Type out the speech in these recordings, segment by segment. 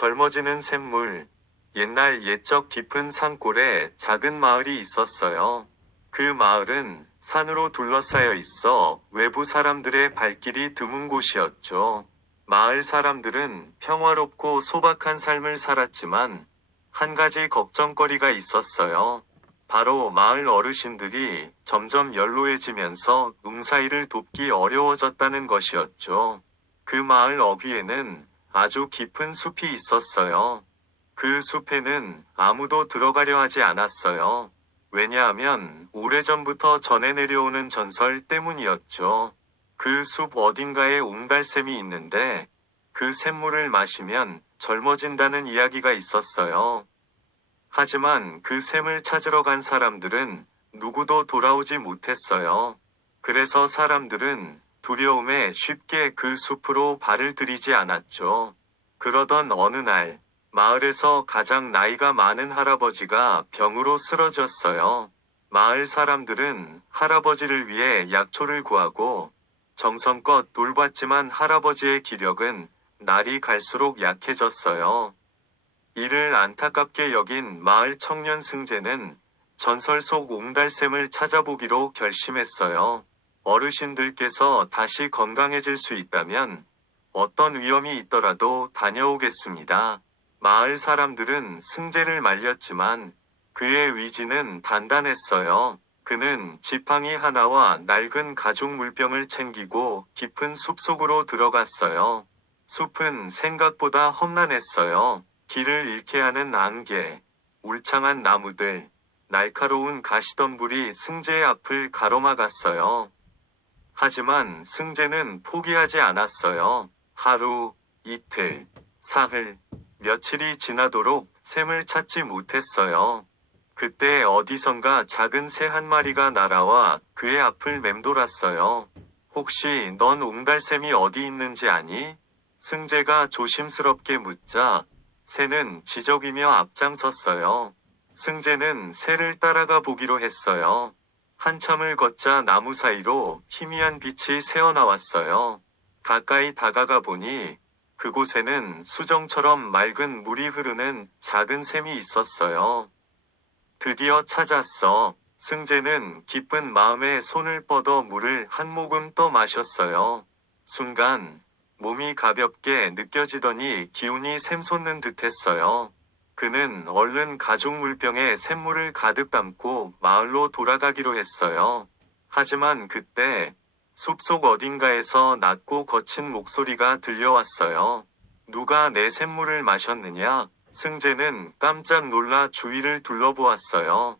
젊어지는 샘물. 옛날 옛적 깊은 산골에 작은 마을이 있었어요. 그 마을은 산으로 둘러싸여 있어 외부 사람들의 발길이 드문 곳이었죠. 마을 사람들은 평화롭고 소박한 삶을 살았지만 한 가지 걱정거리가 있었어요. 바로 마을 어르신들이 점점 연로해지면서 농사일을 돕기 어려워졌다는 것이었죠. 그 마을 어귀에는 아주 깊은 숲이 있었어요. 그 숲에는 아무도 들어가려 하지 않았어요. 왜냐하면 오래전부터 전해 내려오는 전설 때문이었죠. 그 숲 어딘가에 옹달샘이 있는데 그 샘물을 마시면 젊어진다는 이야기가 있었어요. 하지만 그 샘을 찾으러 간 사람들은 누구도 돌아오지 못했어요. 그래서 사람들은 두려움에 쉽게 그 숲으로 발을 들이지 않았죠. 그러던 어느 날, 마을에서 가장 나이가 많은 할아버지가 병으로 쓰러졌어요. 마을 사람들은 할아버지를 위해 약초를 구하고 정성껏 돌봤지만 할아버지의 기력은 날이 갈수록 약해졌어요. 이를 안타깝게 여긴 마을 청년 승재는 전설 속 옹달샘을 찾아보기로 결심했어요. 어르신들께서 다시 건강해질 수 있다면 어떤 위험이 있더라도 다녀오겠습니다. 마을 사람들은 승재를 말렸지만 그의 의지는 단단했어요. 그는 지팡이 하나와 낡은 가죽 물병을 챙기고 깊은 숲속으로 들어갔어요. 숲은 생각보다 험난했어요. 길을 잃게 하는 안개, 울창한 나무들, 날카로운 가시덤불이 승재의 앞을 가로막았어요. 하지만 승재는 포기하지 않았어요. 하루, 이틀, 사흘, 며칠이 지나도록 샘을 찾지 못했어요. 그때 어디선가 작은 새 한 마리가 날아와 그의 앞을 맴돌았어요. 혹시 넌 옹달샘이 어디 있는지 아니? 승재가 조심스럽게 묻자 새는 지저귀며 앞장섰어요. 승재는 새를 따라가 보기로 했어요. 한참을 걷자 나무 사이로 희미한 빛이 새어나왔어요. 가까이 다가가 보니 그곳에는 수정처럼 맑은 물이 흐르는 작은 샘이 있었어요. 드디어 찾았어. 승재는 기쁜 마음에 손을 뻗어 물을 한 모금 떠 마셨어요. 순간 몸이 가볍게 느껴지더니 기운이 샘솟는 듯했어요. 그는 얼른 가죽 물병에 샘물을 가득 담고 마을로 돌아가기로 했어요. 하지만 그때 숲속 어딘가에서 낮고 거친 목소리가 들려왔어요. 누가 내 샘물을 마셨느냐? 승재는 깜짝 놀라 주위를 둘러보았어요.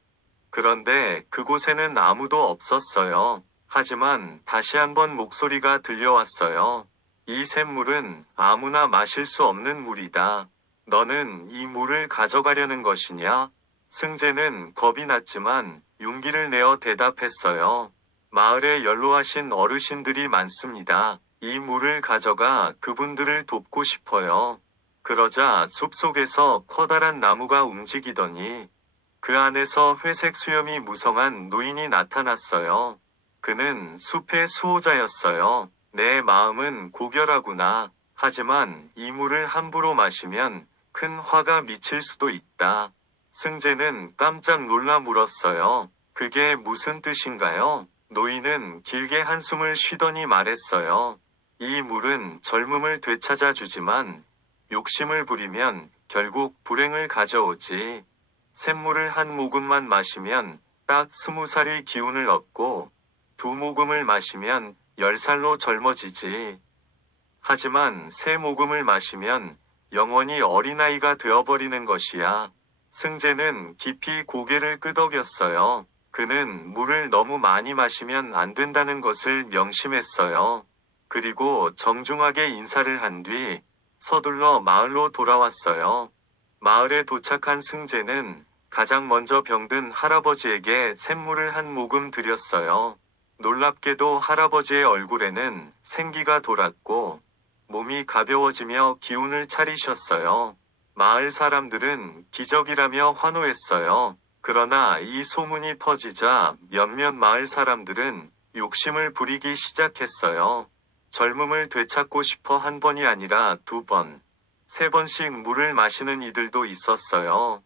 그런데 그곳에는 아무도 없었어요. 하지만 다시 한번 목소리가 들려왔어요. 이 샘물은 아무나 마실 수 없는 물이다. 너는 이 물을 가져가려는 것이냐? 승재는 겁이 났지만 용기를 내어 대답했어요. 마을에 연로하신 어르신들이 많습니다. 이 물을 가져가 그분들을 돕고 싶어요. 그러자 숲속에서 커다란 나무가 움직이더니 그 안에서 회색 수염이 무성한 노인이 나타났어요. 그는 숲의 수호자였어요. 내 마음은 고결하구나. 하지만 이 물을 함부로 마시면 큰 화가 미칠 수도 있다. 승재는 깜짝 놀라 물었어요. 그게 무슨 뜻인가요? 노인은 길게 한숨을 쉬더니 말했어요. 이 물은 젊음을 되찾아 주지만 욕심을 부리면 결국 불행을 가져오지. 샘물을 한 모금만 마시면 딱 20살의 기운을 얻고 2모금을 마시면 10살로 젊어지지. 하지만 3모금을 마시면 영원히 어린아이가 되어버리는 것이야. 승재는 깊이 고개를 끄덕였어요. 그는 물을 너무 많이 마시면 안 된다는 것을 명심했어요. 그리고 정중하게 인사를 한 뒤 서둘러 마을로 돌아왔어요. 마을에 도착한 승재는 가장 먼저 병든 할아버지에게 샘물을 한 모금 드렸어요. 놀랍게도 할아버지의 얼굴에는 생기가 돌았고 몸이 가벼워지며 기운을 차리셨어요. 마을 사람들은 기적이라며 환호했어요. 그러나 이 소문이 퍼지자 몇몇 마을 사람들은 욕심을 부리기 시작했어요. 젊음을 되찾고 싶어 한 번이 아니라 2번, 3번씩 물을 마시는 이들도 있었어요.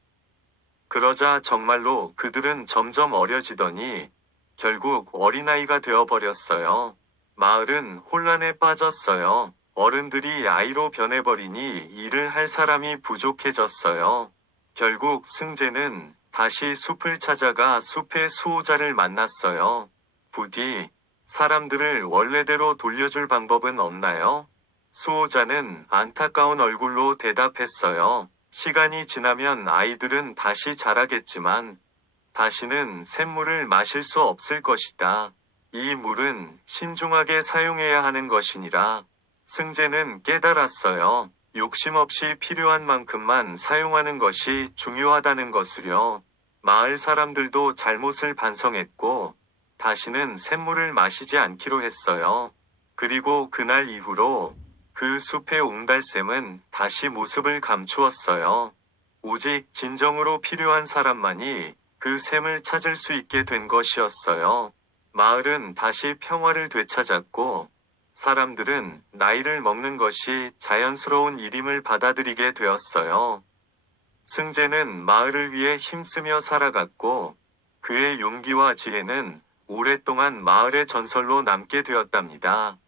그러자 정말로 그들은 점점 어려지더니 결국 어린아이가 되어버렸어요. 마을은 혼란에 빠졌어요. 어른들이 아이로 변해버리니 일을 할 사람이 부족해졌어요. 결국 승재는 다시 숲을 찾아가 숲의 수호자를 만났어요. 부디 사람들을 원래대로 돌려줄 방법은 없나요? 수호자는 안타까운 얼굴로 대답했어요. 시간이 지나면 아이들은 다시 자라겠지만 다시는 샘물을 마실 수 없을 것이다. 이 물은 신중하게 사용해야 하는 것이니라. 승재는 깨달았어요. 욕심 없이 필요한 만큼만 사용하는 것이 중요하다는 것을요. 마을 사람들도 잘못을 반성했고 다시는 샘물을 마시지 않기로 했어요. 그리고 그날 이후로 그 숲의 옹달샘은 다시 모습을 감추었어요. 오직 진정으로 필요한 사람만이 그 샘을 찾을 수 있게 된 것이었어요. 마을은 다시 평화를 되찾았고, 사람들은 나이를 먹는 것이 자연스러운 일임을 받아들이게 되었어요. 승재는 마을을 위해 힘쓰며 살아갔고, 그의 용기와 지혜는 오랫동안 마을의 전설로 남게 되었답니다.